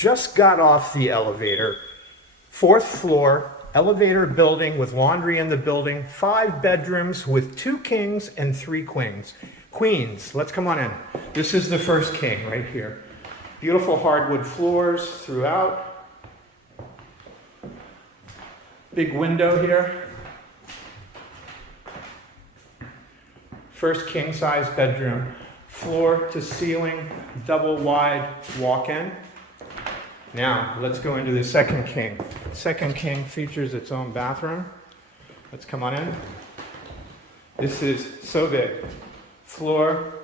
Just got off the elevator, 4th floor, elevator building with laundry in the building, 5 bedrooms with 2 kings and 3 queens. Queens, let's come on in. This is the first king right here. Beautiful hardwood floors throughout. Big window here. First king size bedroom. Floor to ceiling, double wide walk-in. Now, let's go into the second king. Second king features its own bathroom. Let's come on in. This is so big. Floor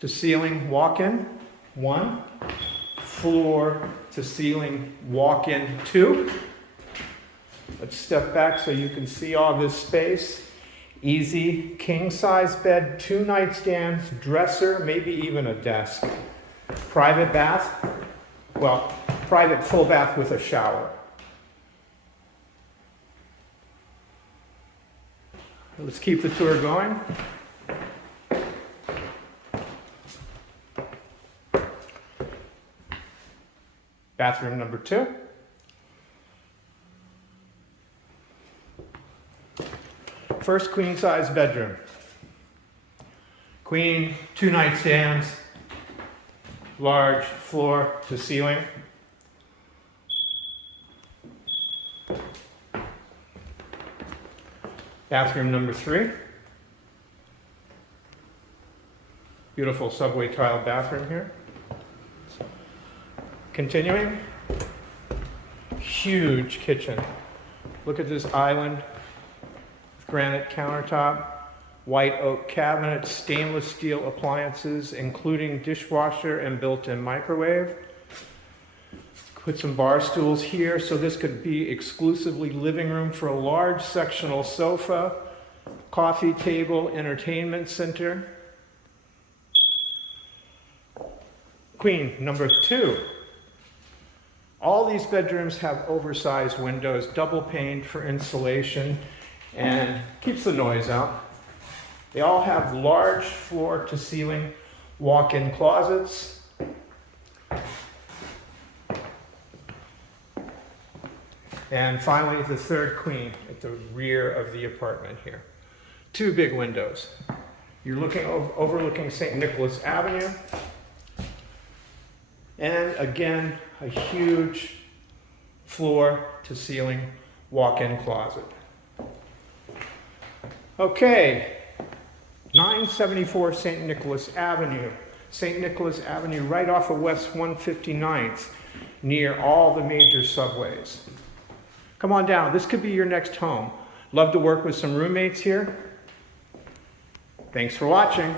to ceiling walk-in, 1. Floor to ceiling walk-in, 2. Let's step back so you can see all this space. Easy king-size bed, 2 nightstands, dresser, maybe even a desk. Private bath. Well, private full bath with a shower. Let's keep the tour going. Bathroom number 2. First queen size bedroom. Queen, 2 nightstands, large floor to ceiling. Bathroom number 3. Beautiful subway tile bathroom here. Continuing. Huge kitchen. Look at this island. Granite countertop, white oak cabinets, stainless steel appliances, including dishwasher and built-in microwave. Put some bar stools here, so this could be exclusively living room for a large sectional sofa, coffee table, entertainment center. Queen number 2. All these bedrooms have oversized windows, double paned for insulation, and keeps the noise out. They all have large floor to ceiling walk-in closets. And finally, the third queen at the rear of the apartment here. 2 big windows. You're looking overlooking St. Nicholas Avenue. And again, a huge floor to ceiling walk-in closet. Okay, 974 St. Nicholas Avenue. St. Nicholas Avenue right off of West 159th, near all the major subways. Come on down, this could be your next home. Love to work with some roommates here. Thanks for watching.